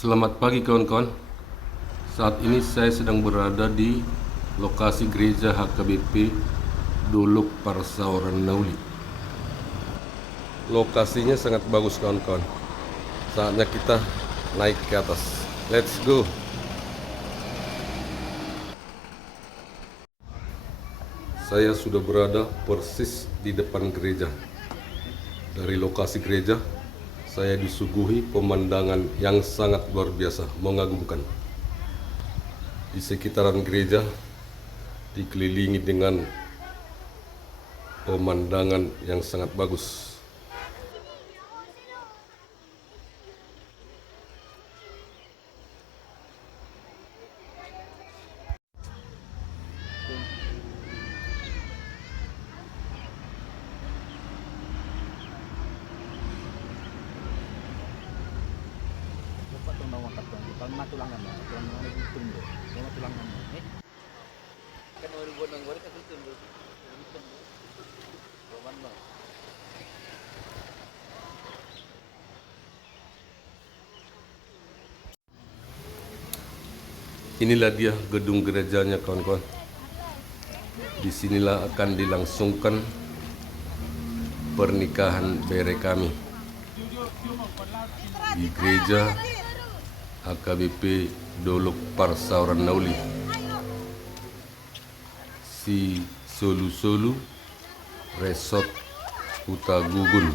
Selamat pagi kawan-kawan. Saat ini saya sedang berada di lokasi gereja HKBP Dolok Parsauran Nauli. Lokasinya sangat bagus kawan-kawan. Saatnya kita naik ke atas. Let's go. Saya sudah berada persis di depan gereja. Dari lokasi gereja, saya disuguhi pemandangan yang sangat luar biasa, mengagumkan. Di sekitaran gereja dikelilingi dengan pemandangan yang sangat bagus. Inilah dia gedung gerejanya kawan-kawan. Disinilah akan dilangsungkan pernikahan bere kami di gereja HKBP Dolok Parsauran Nauli, Si Solu Solu Resort Kuta Gugun.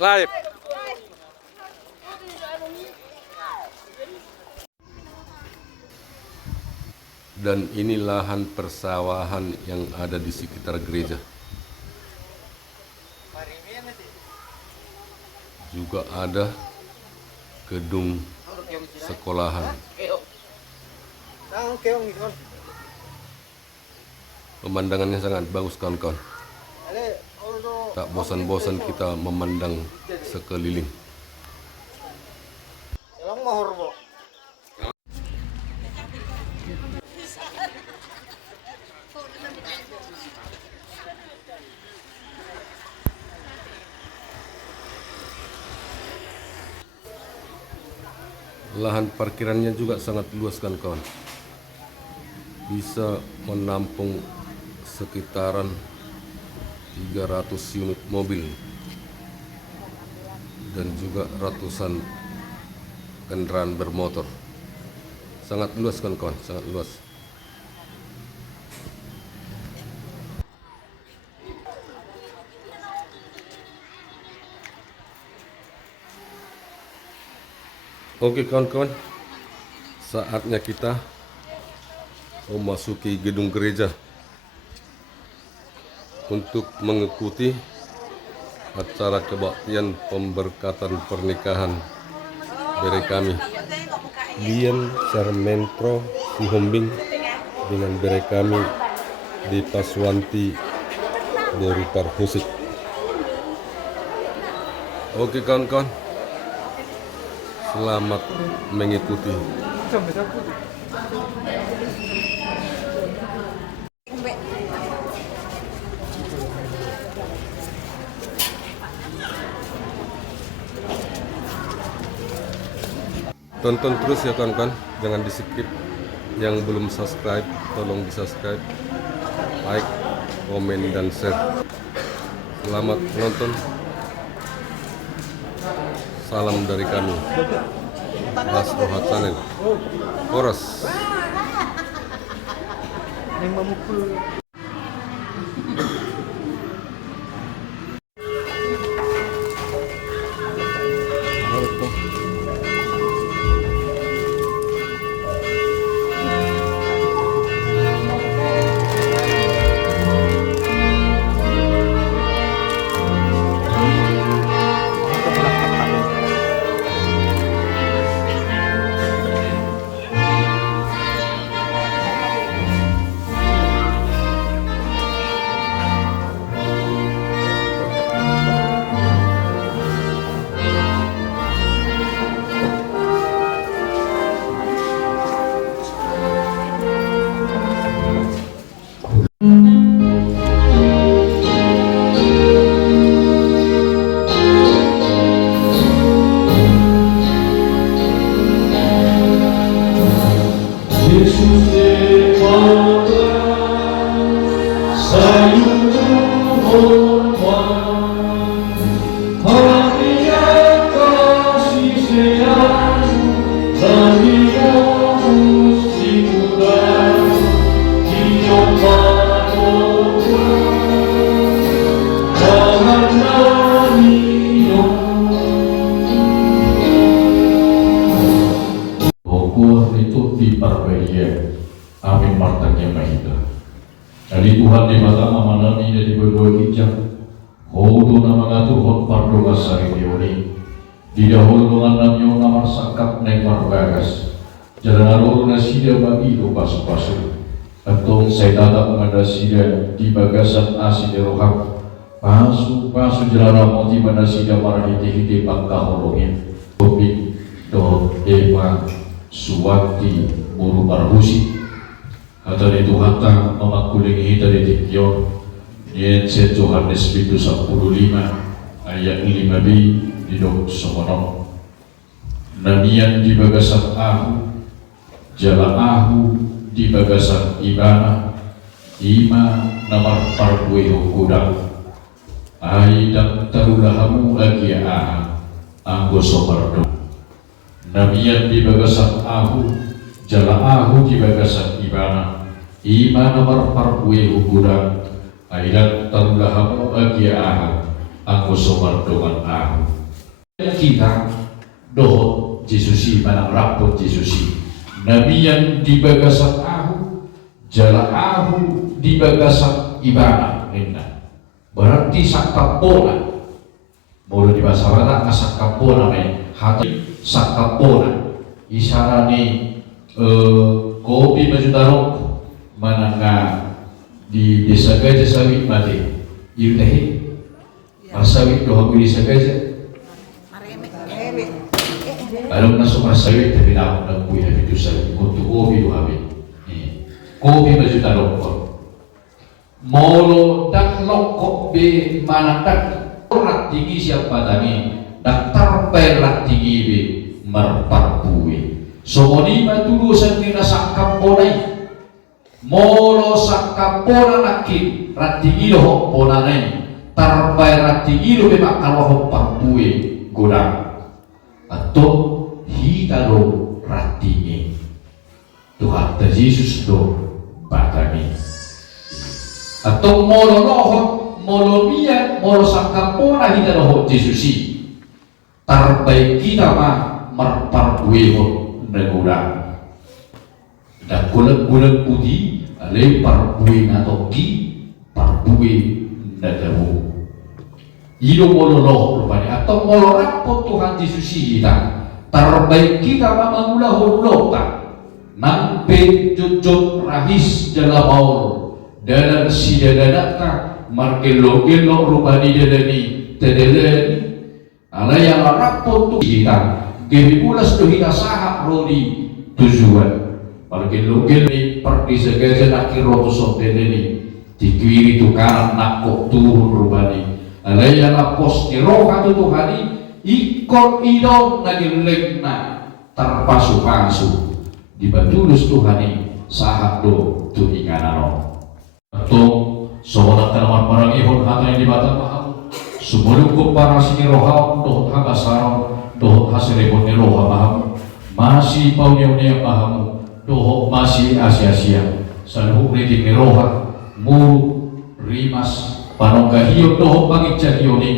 Live. Dan ini lahan persawahan yang ada di sekitar gereja. Juga ada gedung sekolahan. Pemandangannya sangat bagus kawan-kawan. Tak bosan-bosan kita memandang sekeliling. Lahan parkirannya juga sangat luas kan kawan. Bisa menampung sekitaran 300 unit mobil dan juga ratusan kendaraan bermotor. Sangat luas kan kawan, sangat luas. Oke kawan-kawan, saatnya kita memasuki gedung gereja untuk mengikuti acara kebaktian pemberkatan pernikahan bere kami, Dian Sarmentro Sihombing dengan bere kami di Paswanti Borupar Husik. Oke kawan-kawan, selamat mengikuti. Tonton terus ya kawan-kawan, jangan di skip. Yang belum subscribe, tolong di subscribe, like, komen, dan share. Selamat menonton. Salam dari kami, Bas Rohat Channel. Horas. Tuhan di mata amanami dan di berdoa ijab. Hodo na mga tuhon pardo kasari diori. Di dahulu dengan namyo namar sakap na marbagas. Jalan aroro na sida bagi do pasu-pasu. Atong saya datang mengada sida di bagasan asida rohak. Pasu-pasu jalan moti mana sida marahiti-hiti pangkahorongin. Topik do ema suwati buru parhusi. Hata di Tuhan tak memakuling hita di tikyon. Yen se Yohanes 15 ayat 5b di dok sokono. Namian di bagasan ahu, jala ahu di bagasan ibana, ima namar parkwe hukudang. Aidang tarulahamu lagi aha, anggo somardo. Namian di bagasan ahu, jala ahu di bagasan ibana, ima namar parkwe hukudang. Aidan tarudahamu agia aha anggo somardoman ahu. Kita dohot Jesusi manang rapot Jesusi. Nabiyan di bagasan ahu, jala ahu di bagasan ibana ninna. Berarti sakapona. Mula di bahasa Batak sakapona may hati sakapona. Isarani kopi majudarok manang di desa Gajah Sawit mati yutahi Marsawit doha di desa Gajah alam na sa Marsawit tapi na ako nagpuya dito sa kuntu kopi doha kopi majutarok ko molo daklok ko be manatak rat tinggi siapa tani daktar perak tinggi be marparpuwe so moni matulusan ni nasakam bonai molo sakapona nakin ratigilo ho ponanay tarbay ratigilo be makalaho parpuwe godang atau hitalo ratingi Tuhan ta Yesus do batami atau molo lohot molo miya molo sakapona hitalo ho Jesusi tarbay kita ma marparpuwe ho nagodang dan gulang-gulang putih alay parbuwi na togi parbuwi na dawo ilo mololoh rupanya atau molorapot Tuhan Yesus kita terbaik kita mamangulahon lota nang penjujut rahis dalam maul dalam sidadadaka margelo-gelo rupani dadani tadalani alay ang rapot kita gebibulas dohita sahak rodi tujuan Pargil-lugil ni pergi segaja nak kiro sok deneni dikiri tukaran nak kok turun rubani alaya na pos ni roha tu Tuhani ikon idong nagileng na terpasu-pasu dibatulus Tuhani sahab do tu inganano atau sobat kalaman parang ihon hata yang dibatang mahal sebelum ko para sini roha doh hagasaro doh hasilipon ni roha mahal masih pauniya mahal doho masih asia-asia saluhuk redik meroha muru rimas panonggahiyo doho pangitjahiyo ni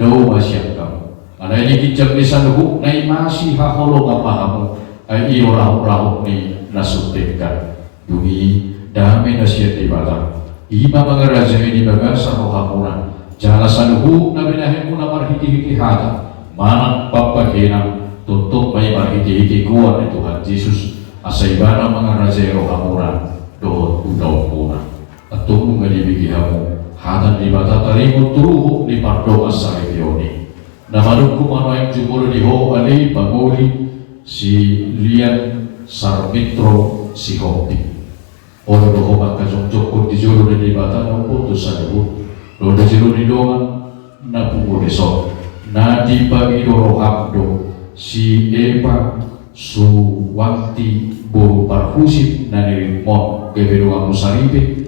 doho masih kamu ada ini kijak ni saluhuk na masih haholo kapahamu ay iyo rahuk-rahuk ni nasutekan dungi dami nasyat ibadah ima mga raja ini bagasa rohamuna jala saluhuk na binahin mo na marhiti-hiti hata manang papaginang tuntut may marhiti-hiti kuwan ni Tuhan Yesus asaibana mga razero hamuran dohot udaw muna at tungkong galibigi hamu hatan di bata tarimot turuho ni pardo asahibiyoni namanong kumano ang jumuro di ho ali paguli si Lian Sarmitro si Hopi oro doho magkajong-jok kung di juro di bata ng puto sa libo dodo jiro di dongan na pumuliso na di pag-idorohamdo si Eva suwakti buru parhusip na nirimon keberuang musaripe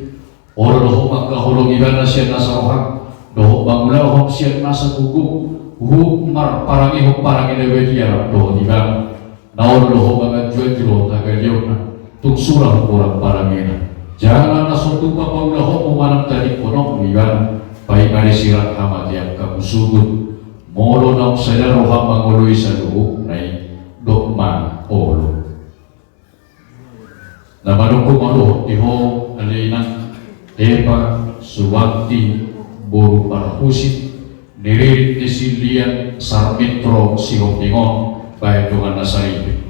oro doho magkahulong ibana siya nasa rohak doho bangulahong siya nasa gugu hukmar parangihok parangilewediya doho ibana na oro doho magadjuedro tagaliyok na tuksurah orang parangina jangan nasuntung papagulahong umanang tadi ponong ibana pai marisirat hamat yang kamusugod molo na saya rohak manguloy sa luhuk na dokma olo namanong kumalo iho alinan Pepa, Suwanti, Buru Parhusit, Nirit Nisilian, Sarmitro, Sihopingon, baik dengan Nasari.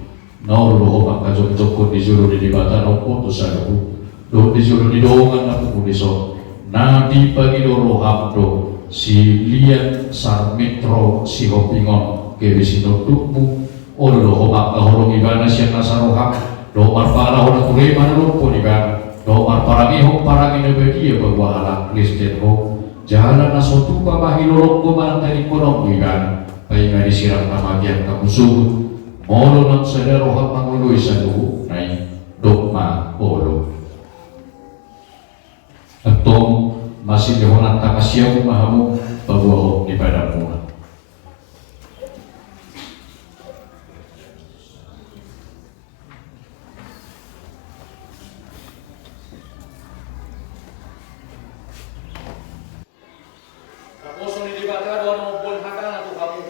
Nau loho maka jok-jok di juru di bata no putus aku. Do di juru di doangan aku diso. Nadi pagi doro hamdo si lian Sarmitro, Sihopingon, kebisino tukmu. Olo loho maka horong ibana siang nasaroham. Do marpara orang kurema no pun ibana. Do marpara mihong parang inebedia bahwa halak Kristen ho. Jalan nasotu pamahilorong komantari konong ibana. Pahinga disirang namagian kamusuh. Molo ng sadaro hap manguloy sa luho na dogma olo. At tong masilihon ang takasyaw mahamu pagwaho ni Padamuna. Tapos ni dibata doon mo bulhakan na ito kamu.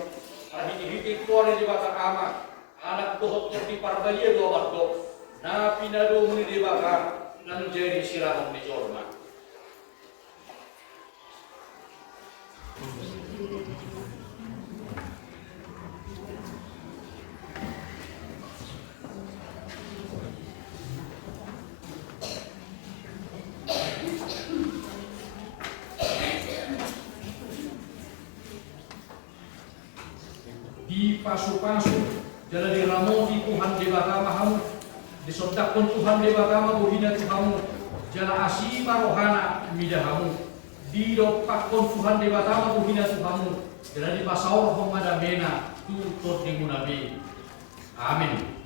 Hinihitik ko ni dibata kama. Anak dohot di parbalia do waktu na pinado ni dibaka nang jadi sirahong ni Jorma. Di pasu-pasu jalan diramoti Tuhan debata mahamu, disodakon Tuhan debata mabuhina Tuhamu, jalan asima rohana midahamu, didopakon Tuhan debata mabuhina Tuhamu, jalan dipasaur pemadamena tutut di munabi. Amin.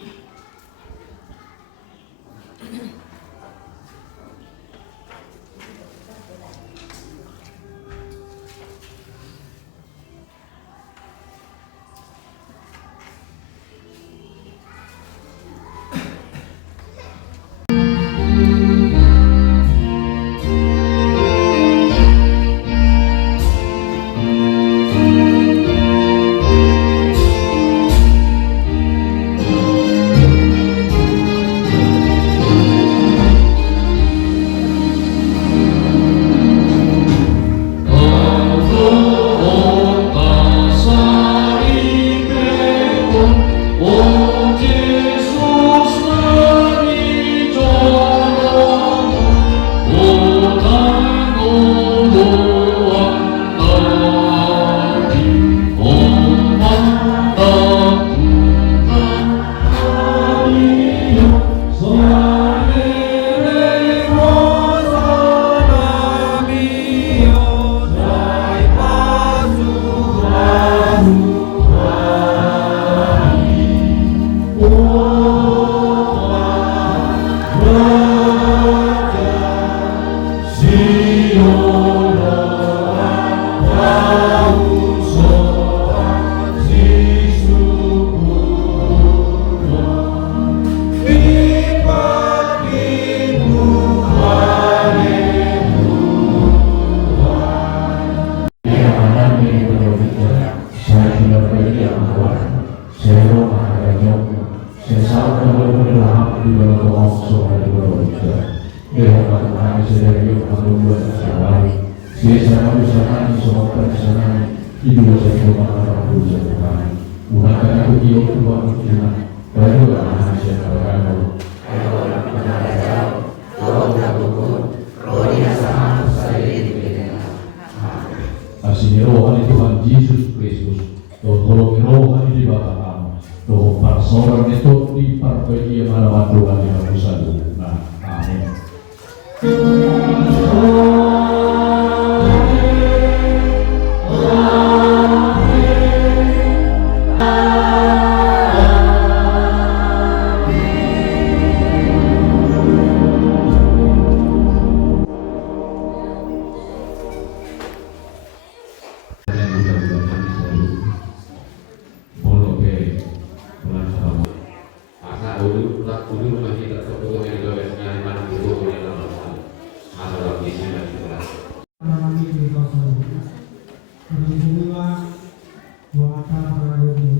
Asini rohani Tuhan Yesus Kristus, tolong rohani di bawah kamu, tolong parsoran itu di parbaiki malawan Tuhan yang bisa dulu. Nah, amin. Kedua, buatan para guru